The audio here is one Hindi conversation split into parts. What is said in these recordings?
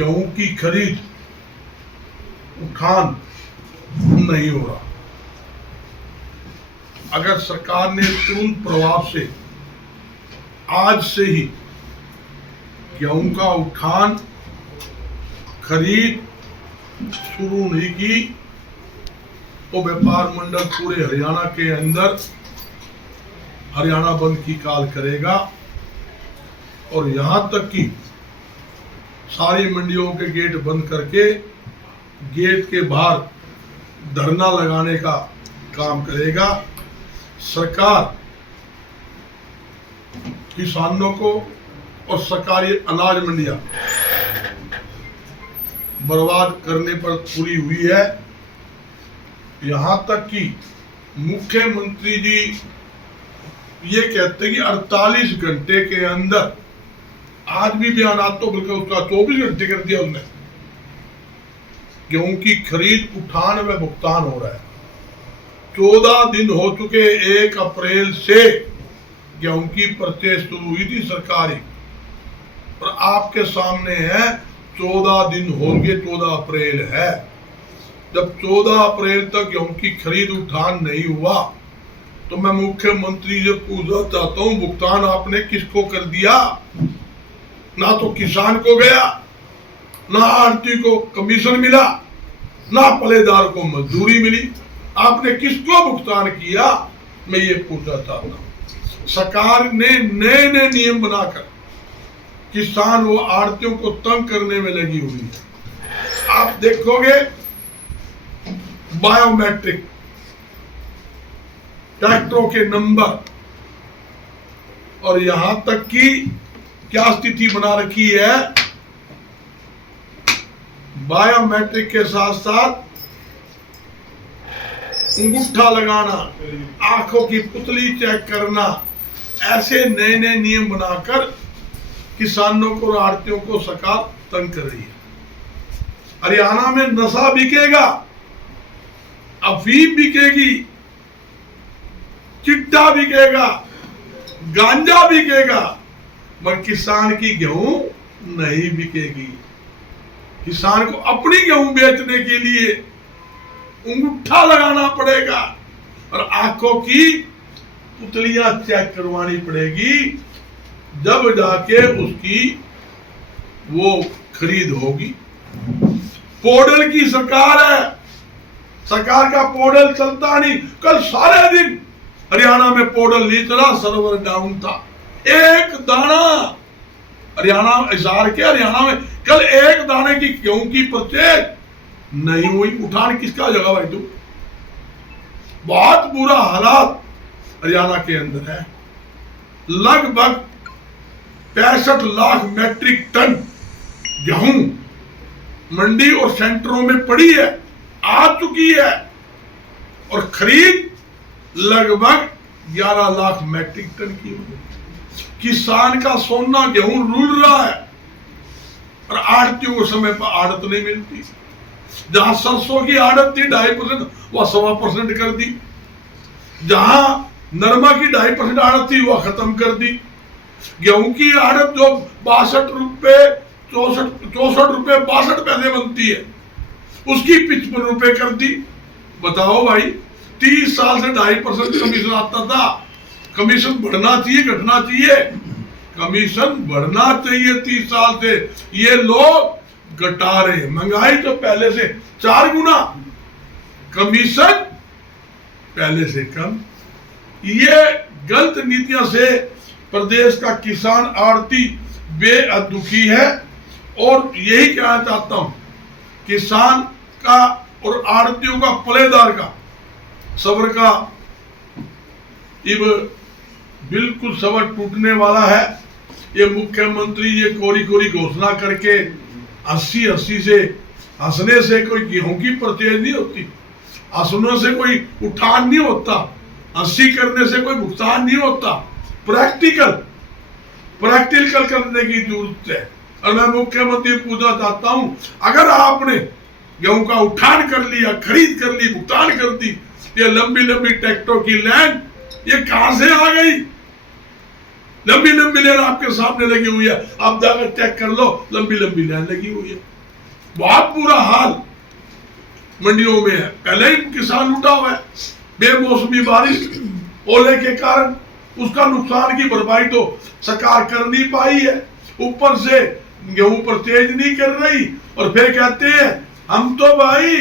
गेहूं की खरीद उठान नहीं हो रहा। अगर सरकार ने तुरंत प्रभाव से आज से ही गेहूं का उठान खरीद शुरू नहीं की तो व्यापार मंडल पूरे हरियाणा के अंदर हरियाणा बंद की काल करेगा और यहां तक कि सारी मंडियों के गेट बंद करके गेट के बाहर धरना लगाने का काम करेगा। सरकार किसानों को और सरकारी अनाज मंडियां बर्बाद करने पर तुली हुई है। यहां तक कि मुख्यमंत्री जी ये कहते हैं कि 48 घंटे के अंदर, आज भी बयान तो बल्कि उसका 24 घंटे कर दिया उसने, गेहूं की खरीद उठान व भुगतान हो रहा है। 14 दिन हो चुके, 1 अप्रैल से गेहूं की परचेज शुरू हुई थी सरकारी, और आपके सामने है 14 दिन हो गए, 14 अप्रैल है। जब 14 अप्रैल तक गेहूं की खरीद उठान नहीं हुआ तो मैं मुख्यमंत्री से पूछना चाहता हूं, भुगतान आपने किसको कर दिया? ना तो किसान को गया, ना आढ़ती को कमीशन मिला, ना पलेदार को मजदूरी मिली। आपने किसको भुगतान किया? मैं ये पूछना चाहता हूं। सरकार ने नए नए नियम बनाकर किसान व आढ़तियों को तंग करने में लगी हुई है। आप देखोगे बायोमेट्रिक, ट्रैक्टरों के नंबर, और यहां तक कि क्या स्थिति बना रखी है, बायोमेट्रिक के साथ साथ अंगूठा लगाना, आंखों की पुतली चेक करना, ऐसे नए नए नियम बनाकर किसानों को और आढ़तियों को सरकार तंग कर रही है। हरियाणा में नशा बिकेगा, अफीम बिकेगी, चिट्टा बिकेगा, गांजा बिकेगा, मगर किसान की गेहूं नहीं बिकेगी। किसान को अपनी गेहूं बेचने के लिए अंगूठा लगाना पड़ेगा और आंखों की पुतलियां चेक करवानी पड़ेगी, जब जाके उसकी वो खरीद होगी। पोर्टल की सरकार है, सरकार का पोर्टल चलता नहीं। कल सारे दिन हरियाणा में पोर्टल नहीं चला, सर्वर डाउन था। एक दाना हरियाणा हिसार के हरियाणा में कल एक दाने की गेहूं की परचेज नहीं हुई। उठान किसका जगह भाई? तू बहुत बुरा हालात हरियाणा के अंदर है। लगभग 65 लाख मैट्रिक टन गेहूं मंडी और सेंटरों में पड़ी है, आ चुकी है, और खरीद लगभग 11 लाख मैट्रिक टन की हुई। किसान का सोना गेहूं रुल रहा है और आढ़तियों को समय पर आड़त नहीं मिलती। जहां सरसों की आड़त थी 2.5%, वह 1.25% कर दी। जहां नरमा की 2.5% आड़त थी, वह खत्म कर दी। गेहूं की आड़त जो 62 रुपए 64 रुपए 62 पैसे बनती है, उसकी 55 रुपए कर दी। बताओ भाई, 30 साल से 2.5% कमीशन आता था। कमीशन बढ़ना चाहिए, घटना चाहिए? कमीशन बढ़ना चाहिए 30 साल से। ये लोग घटा रहे। महंगाई तो पहले से 4 गुना, कमीशन पहले से कम। ये गलत नीतियों से प्रदेश का किसान आढ़ती बेहद दुखी है। और यही कहना चाहता हूं, किसान का और आढ़तियों का, पलेदार का सब्र का इब बिल्कुल सब्र टूटने वाला है। ये मुख्यमंत्री ये कोरी कोरी घोषणा करके हंसी से हंसने से कोई गेहूं की परचेज नहीं होती, हंसने से कोई उठान नहीं होता, हंसी करने से कोई भुगतान नहीं होता। प्रैक्टिकल करने की जरूरत है। और मैं मुख्यमंत्री पूछना चाहता हूं, अगर आपने गेहूं का उठान कर लिया, खरीद कर ली, भुगतान कर दी, ये लंबी लंबी ट्रैक्टरों की लाइन ये कहां से आ गई? लंबी लंबी लाइन आपके सामने लगी हुई है, आप जाकर चेक कर लो, लंबी लंबी लाइन लगी हुई है। बहुत बुरा हाल मंडियों में है। पहले ही किसान लूटा हुआ है, बेमौसमी बारिश ओले के कारण उसका नुकसान की भरपाई तो सरकार कर नहीं पाई है, ऊपर से गेहूं परचेज नहीं कर रही, और फिर कहते हैं हम तो भाई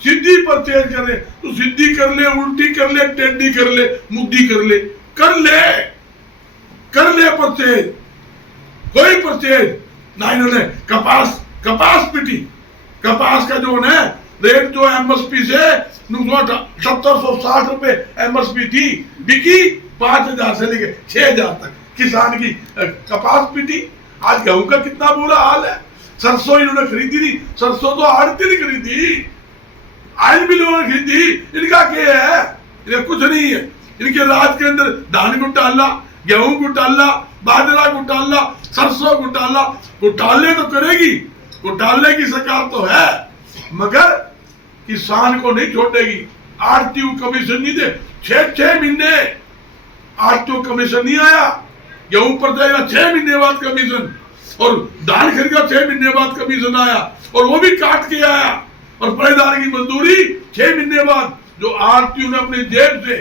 सीधी परचेज कर रहे। तो सीधी कर ले, उल्टी कर ले, टेढ़ी कर ले, मुद्दी कर ले, कर ले परचेज, कोई परचेज ना। इन्होंने कपास पिटी, कपास का जो है रेट जो एमएसपी से 760 रुपए एमएसपी थी, बिकी 5000 से लेके 6000 तक किसान की कपास पिटी। आज गेहूं का कितना बुरा हाल है। सरसों इन्होंने खरीदी नहीं, सरसों तो आड़ती नहीं खरीदी, आयल भी लोगों ने खरीदी। इनका क्या है? इन्हें कुछ नहीं है। इनके राज के अंदर धान घोटाला, गेहूं घोटाला, बाजरा घोटाला, सरसों घोटाला। घोटाले तो करेगी, घोटाले की सरकार तो है, मगर किसान को नहीं छोड़ेगी। आरटीयू कमीशन नहीं दे, 6 महीने आरटीयू कमीशन नहीं आया। गेहूं पर जाएगा 6 महीने बाद कमीशन, और धान खरीदा 6 महीने बाद कमीशन आया, और वो भी काट के आया। और पलेदार की मजदूरी 6 महीने बाद जो आरटीयू ने अपनी जेब से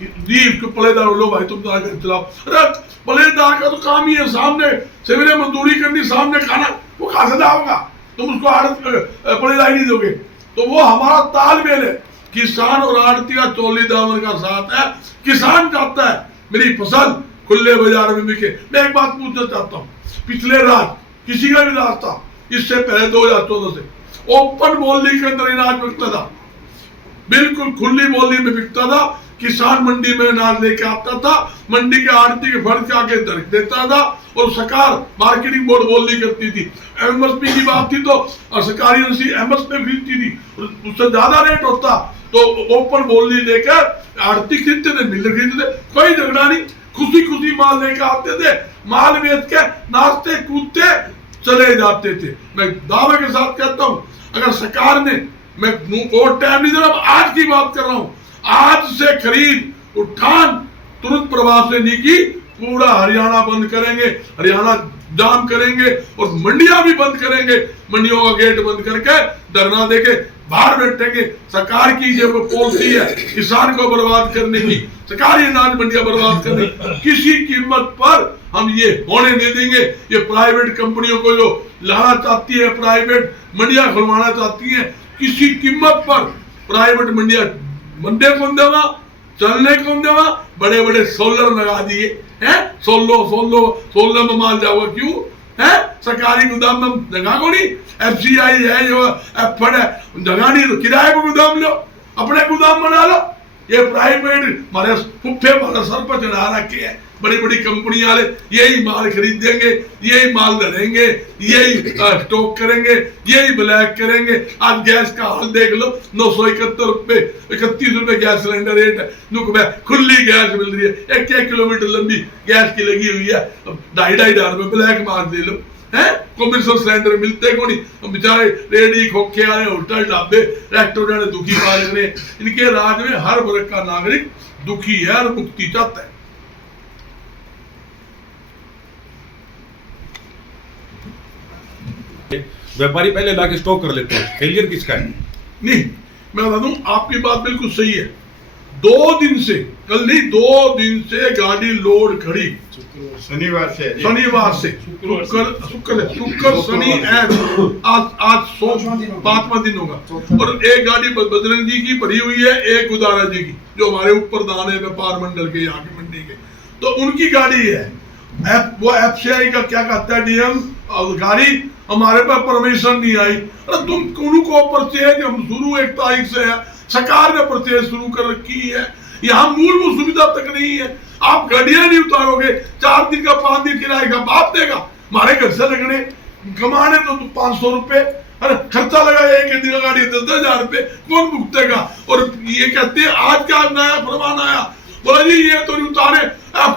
दी, पलेदार लो भाई तुम तो आकर चलाओ। अरे पलेदार का तो काम ही है सामने सवेरे मजदूरी करनी, सामने खाना, वो कहां से लाओगा? तुम उसको पलेदार नहीं दोगे। तो वो हमारा तालमेल है, किसान और आड़ती का चोली दामन का साथ है। किसान चाहता है मेरी फसल खुले बाजार में बिके। मैं एक बात पूछना चाहता हूँ, पिछले रात किसी का भी रास्ता, इससे पहले 2014 से ओपन बोली के अंदर अनाज बिकता था, बिल्कुल खुली बोली में बिकता था। किसान मंडी में अनाज लेके आता था, मंडी के आड़ती के फर्ज के आगे दरख देता था, और सरकार मार्केटिंग बोर्ड बोली करती थी। एमएसपी की बात थी तो सरकारी एमएसपी खरीदती थी, उससे ज्यादा रेट होता तो ओपन बोली लेकर आड़ती खरीदते थे, मिलर खरीदते थे, कोई झगड़ा नहीं। खुशी खुशी माल लेकर आते थे, माल बेच के नाचते कूदते चले जाते थे। मैं दावे के साथ कहता हूं, अगर सरकार ने, मैं और टाइम नहीं दे रहा, आज की बात कर रहा हूं, आज से खरीद उठान तुरंत प्रभाव से नहीं की, पूरा हरियाणा बंद करेंगे, हरियाणा जाम करेंगे, और मंडियां भी बंद करेंगे। मंडियों का गेट बंद करके धरना देके बाहर बैठेंगे। सरकार की जो पॉलिसी है किसान को बर्बाद करने की, सरकारी अनाज मंडियां बर्बाद करने, किसी कीमत पर हम ये होने नहीं देंगे। ये प्राइवेट कंपनियों को जो लाना चाहती है, प्राइवेट मंडियां खुलवाना चाहती है, किसी कीमत पर प्राइवेट मंडियां मंडे कौन देगा, चलने कौन देगा? बड़े बड़े सोलर लगा दिए हैं, सोलर में माल जाओगा क्यों है? सरकारी गोदाम में जगह को नहीं, एफसीआई है जो एफड है, जगह नहीं तो किराए को गोदाम लो, अपने गोदाम बना लो। ये प्राइवेट हमारे फुफ्फे हमारे सर पर चढ़ा रखे हैं, बड़ी बड़ी कंपनी वाले यही माल खरीदेंगे, यही माल धरेंगे, यही स्टॉक करेंगे, यही ब्लैक करेंगे। आज गैस का हाल देख लो, 971 रुपए 31 रुपए गैस सिलेंडर रेट है। नुक में खुली गैस मिल रही है, 1 किलोमीटर लंबी गैस की लगी हुई है, 2,500 रुपए ब्लैक मार दे लो है। कमर्शियल सिलेंडर मिलते को नहीं, बेचारे रेडी खोखे वाले, होटल ढाबे रेस्टोरेंट दुखी मालिक ने। इनके राज में हर वर्ग का नागरिक दुखी है और मुक्ति चाहता है। व्यापारी पहले लाके स्टॉक कर लेते हैं, फेलियर किसका है? नहीं, मैं बता दूं, आपकी बात बिल्कुल सही है। 2 दिन से, कल नहीं 2 दिन से गाड़ी लोड खड़ी, शनिवार से शुक्र शनि ऐप, आज 5वां दिन होगा। और एक गाड़ी बजरंग जी की भरी हुई है, एक उदारा जी की, जो हमारे ऊपर दान है व्यापार मंडल के, यहाँ के मंडी के, तो उनकी गाड़ी है। वो एफसीआई का क्या कहता है डीएम, गाड़ी हमारे पास परमिशन नहीं आई। अरे तुम उनको परचेज हम शुरू 1 तारीख से है, सरकार ने परचेज शुरू कर रखी है, यहाँ मूलभूत सुविधा तक नहीं है। आप गाड़ियां नहीं उतारोगे, 4 दिन का 5 दिन किराए का बाप देगा। हमारे घर से लगने कमाने तो 500 रुपए, अरे खर्चा लगा एक दिन का गाड़ी 10,000 रुपए, कौन भुगतेगा? और ये कहते हैं आज क्या नया फरमान आया, बोला जी ये तो नहीं उतारे,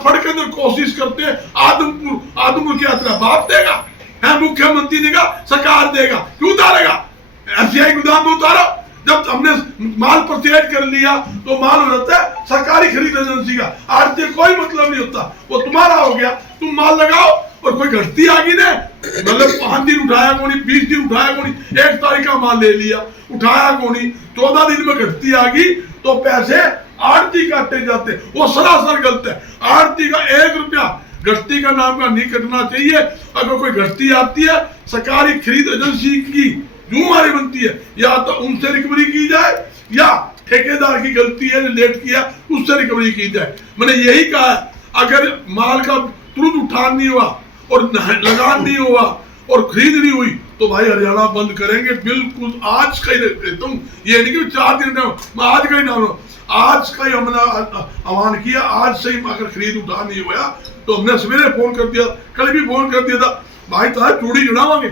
फट के अंदर कोशिश करते हैं, आदमपुर की यात्रा बाप देगा है, मुख्यमंत्री देगा, सरकार देगा, क्यों उतारेगा? एफसीआई गोदाम में उतारो। जब हमने माल परचेज कर लिया तो माल हो जाता है सरकारी खरीद एजेंसी का, आड़ती कोई मतलब नहीं होता, वो तुम्हारा हो गया। तुम माल लगाओ और कोई घटती आ गई ना, मतलब 5 दिन उठाया को नहीं, 20 दिन उठाया को नहीं, 1 तारीख का माल ले लिया, उठाया को नहीं, 14 दिन में घटती आ गई तो पैसे आड़ती काटे जाते, वो सरासर गलत है। आड़ती का 1 रुपया घटती का नाम का नहीं कटना चाहिए। अगर कोई घटती आती है सरकारी खरीद एजेंसी की जुम्मेदारी बनती है, या तो उनसे रिकवरी की जाए या ठेकेदार की गलती है लेट किया उससे रिकवरी की जाए। मैंने यही कहा है, अगर माल का तुरंत उठान नहीं हुआ और लगान नहीं हुआ और खरीद नहीं हुई तो भाई हरियाणा बंद करेंगे बिल्कुल। आज का ही देता हूँ, ये नहीं कि 4 दिन में, मैं आज का ही ना, आज का ही हमने आह्वान किया। आज से ही अगर खरीद उठान नहीं हुआ तो हमने सवेरे फोन कर दिया, कल भी फोन कर दिया था, भाई तो चूड़ी जुड़ावांगे।